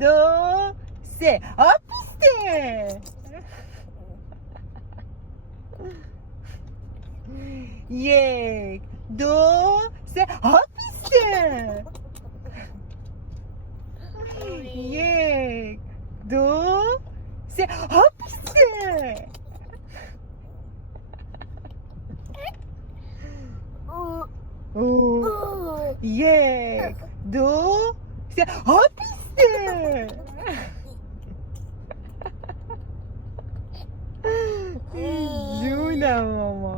Do, se. Hop işte. Yek, do, se. Hop işte. Yek, do, se. Hop işte. Yek, do, se. Hop işte. Juna mama.